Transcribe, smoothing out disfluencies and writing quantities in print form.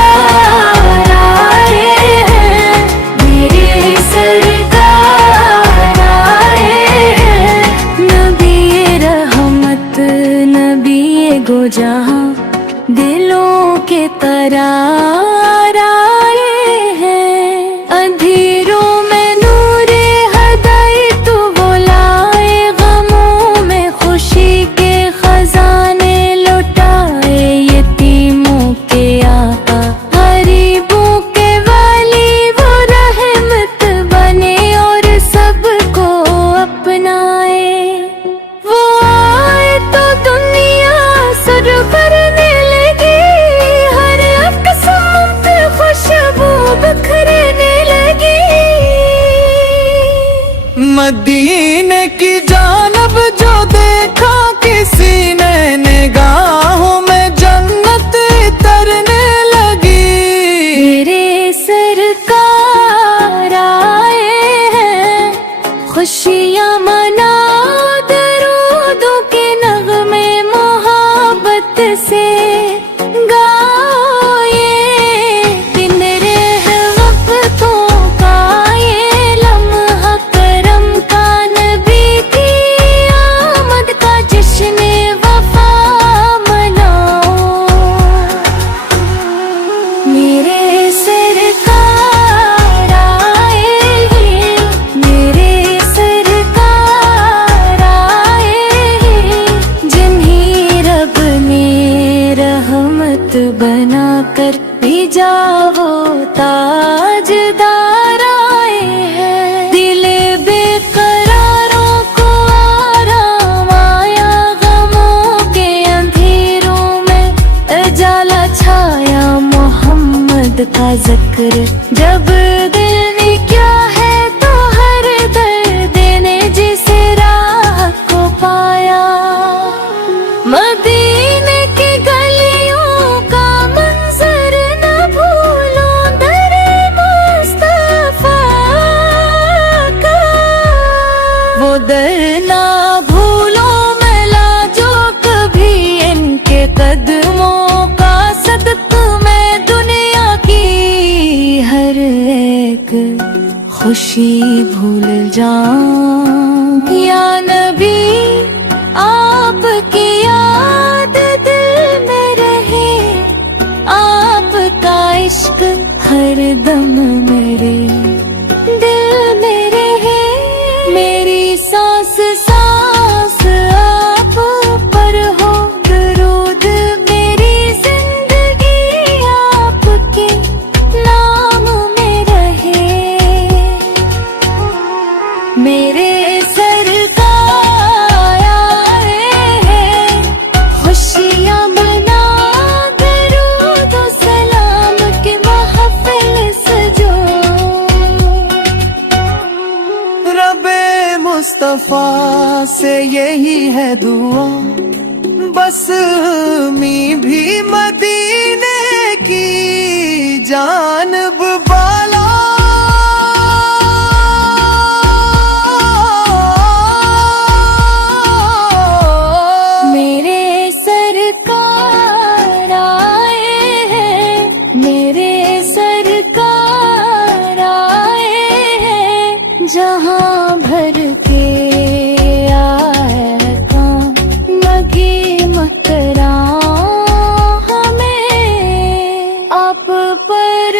सरकार आए हैं, मेरे सरकार आए हैं। नबी रहमत नबी गो जहां, दिलों के करार आए हैं। अंधेरों में नूरे हदायत वो लाए, गमों में खुशी के खजाने लुटाए। यतीमों के आका, गरीबों के वाली, वो रहमत बने और सबको अपनाए। वो आए तो दुनिया सुर भरने लगी, हर अकस्मात खुशबू बिखरने लगी। मदीने की जानब जो देखा किसी ने, निगाहों में जन्नत तरने लगी। मेरे सरकार आए हैं, खुशियाँ मना, दरूदों के नगमे मोहब्बत से गाए। दिन रहमतों का ये लम्हा, करम का नबी की आमद का जश्न वफा मनाओ। मेरे सरकार आए हैं, मेरे सरकार आए हैं। जिन्हें रब ने रहमत बनाकर भेजा वो ताजदार आए हैं। दिल बेकरारों को आराम आया, गमों के अंधेरों में उजाला छाया। मोहम्मद का जिक्र जब दिल ने क्या है, तो हर दर्द ने जिसे राह को पाया। मदीने की गलियों का मंजर न भूलो, दर मुस्तफा का वो दर ना भूलो मिला, जो कभी इनके कदमों का सदक में दुनिया की हर एक खुशी भूल जाऊं। या नबी आपकी याद दिल में रहे, आपका इश्क हर दम मेरे दिल में रहे। मेरी सांस सांस आप पर हो दरूद, मेरी जिंदगी आपके नाम में रहे। मेरे सरकार आए हैं, खुशियाँ मना, दरूद और सलाम के महफिल सजो। रबे मुस्तफा से यही है दुआ, बस मी भी मदीने की जानब बाला। मेरे सरकार आए हैं, मेरे सरकार आए हैं। जहां भर के आए काम, लगी मकरा हमें आप पर